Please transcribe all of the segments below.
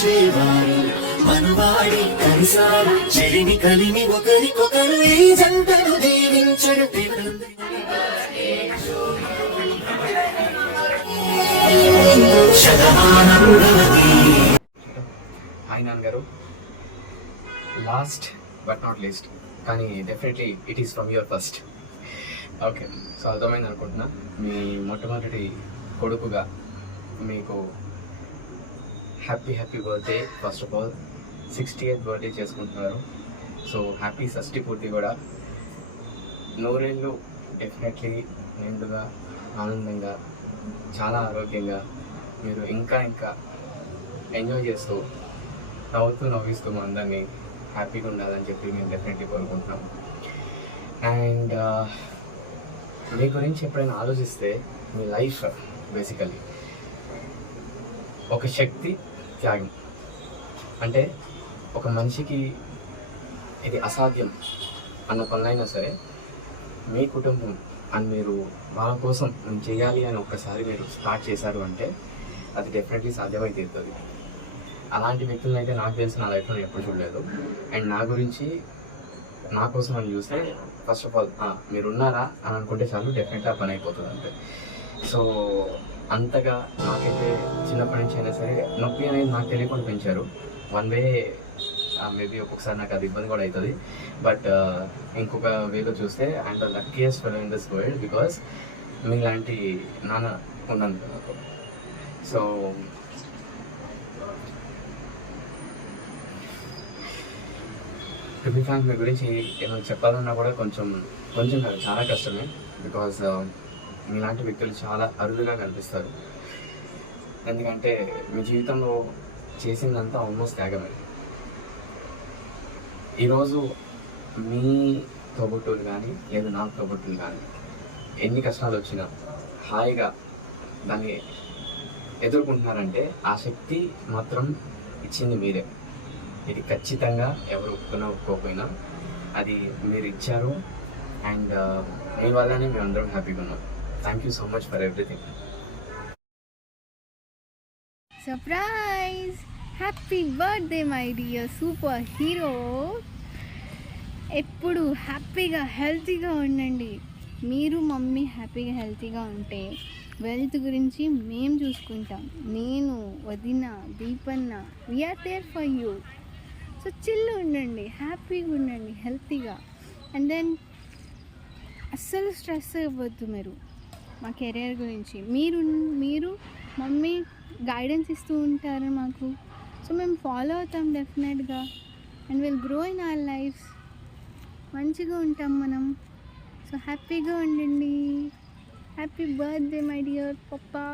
చేవారు మనువాడి కలిసారు చెలిమి కలిమి ఒకరికొకరు ఈ జంటను దీవించడు శతమానం హాయ్ నాన్నగారు. లాస్ట్ బట్ నాట్ లీస్ట్, కానీ definitely it is from your first. Okay, so అర్థమైంది అనుకుంటున్నా. మీ మొట్టమొదటి కొడుకుగా మీకు happy birthday. First of all 60th birthday చేసుకుంటున్నారు. సో హ్యాపీ షష్ఠి పూర్తి కూడా. నూరేళ్ళు డెఫినెట్లీ నిండుగా ఆనందంగా చాలా ఆరోగ్యంగా మీరు ఇంకా ఎంజాయ్ చేస్తూ నవ్విస్తూ మా అందరినీ హ్యాపీగా ఉండాలని చెప్పి మేము డెఫినెట్లీ కోరుకుంటున్నాం. అండ్ మీ గురించి ఎప్పుడైనా ఆలోచిస్తే మీ లైఫ్ బేసికలీ ఒక శక్తి త్యాగం. అంటే ఒక మనిషికి ఇది అసాధ్యం అన్న పనులైనా సరే మీ కుటుంబం అని మీరు వాళ్ళ కోసం మేము చేయాలి అని ఒక్కసారి మీరు స్టార్ట్ చేశారు అంటే అది డెఫినెట్లీ సాధ్యమై తీరుతుంది. అలాంటి వ్యక్తులను అయితే నాకు తెలిసి నా లైఫ్లో నేను ఎప్పుడు చూడలేదు. అండ్ నా గురించి నా కోసం అని చూస్తే ఫస్ట్ ఆఫ్ ఆల్ మీరు ఉన్నారా అని అనుకుంటే చాలు, డెఫినెట్గా పని అయిపోతుంది అంతే. సో అంతగా నాకైతే చిన్నప్పటి నుంచి అయినా సరే నొప్పి అనేది నాకు తెలియకుండా పెంచారు. వన్ వే మేబీ ఒక్కొక్కసారి నాకు అది ఇబ్బంది కూడా అవుతుంది. బట్ ఇంకొక వేలో చూస్తే I'm the luckiest fellow in this world because మీలాంటి నాన్న ఉన్నందుకు నాకు. సో టు బి ఫ్రాంక్, మీ గురించి ఏమైనా చెప్పాలన్నా కూడా కొంచెం కాదు, చాలా కష్టమే. బికాజ్ మీలాంటి వ్యక్తులు చాలా అరుదుగా కనిపిస్తారు. ఎందుకంటే మీ జీవితంలో చేసిందంతా ఆల్మోస్ట్ త్యాగమే. ఈరోజు మీ తోబుట్టులు కానీ లేదు నా తోబుట్టులు కానీ ఎన్ని కష్టాలు వచ్చినా హాయిగా దాన్ని ఎదుర్కొంటున్నారంటే ఆ శక్తి మాత్రం ఇచ్చింది మీరే. ఇది ఖచ్చితంగా ఎవరు ఒప్పుకోకపోయినా అది మీరు ఇచ్చారు. అండ్ మీ వల్లనే మేము అందరం హ్యాపీగా ఉన్నాం. Thank you so much for everything. Surprise! Happy birthday my dear super hero. ఎప్పుడు హ్యాపీగా హెల్తీగా ఉండండి. మీరు మమ్మీ హ్యాపీగా హెల్తీగా ఉంటే వెల్త్ గురించి మేము చూసుకుంటాం. నేను, వదిన, దీపన్న, we are there for you. So chill ఉండండి, హ్యాపీగా ఉండండి, హెల్తీగా. అండ్ దెన్ అస్సలు స్ట్రెస్ అవ్వద్దు మీరు మా కెరియర్ గురించి. మీరు మమ్మీ గైడెన్స్ ఇస్తూ ఉంటారు మాకు. సో మేము ఫాలో అవుతాం డెఫినెట్గా. And will grow in our lives. మంచిగా ఉంటాం మనం. సో హ్యాపీగా ఉండండి. Happy birthday my dear papa.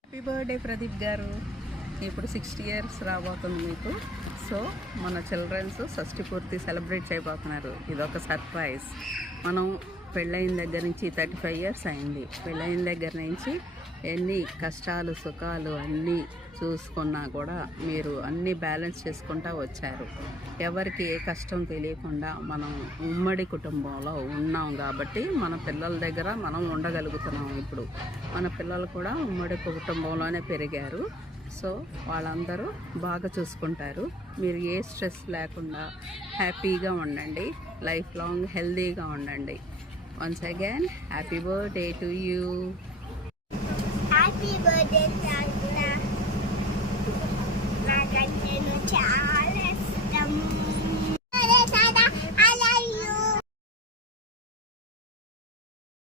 Happy birthday Pradeep garu. ఇప్పుడు 60 years రాబోతుంది మీకు. సో మన చిల్డ్రన్స్ షష్ఠి పూర్తి సెలబ్రేట్ చేయబోతున్నారు. ఇదొక సర్ప్రైజ్. మనం పెళ్ళైన దగ్గర నుంచి 35 years అయింది. పెళ్ళైన దగ్గర నుంచి ఎన్ని కష్టాలు సుఖాలు అన్నీ చూసుకున్నా కూడా మీరు అన్నీ బ్యాలెన్స్ చేసుకుంటూ వచ్చారు. ఎవరికి ఏ కష్టం తెలియకుండా మనం ఉమ్మడి కుటుంబంలో ఉన్నాం కాబట్టి మన పిల్లల దగ్గర మనం ఉండగలుగుతున్నాం. ఇప్పుడు మన పిల్లలు కూడా ఉమ్మడి కుటుంబంలోనే పెరిగారు. సో వాళ్ళందరూ బాగా చూసుకుంటారు. మీరు ఏ స్ట్రెస్ లేకుండా హ్యాపీగా ఉండండి. లైఫ్ లాంగ్ హెల్తీగా ఉండండి. Once again happy birthday to you. Happy birthday,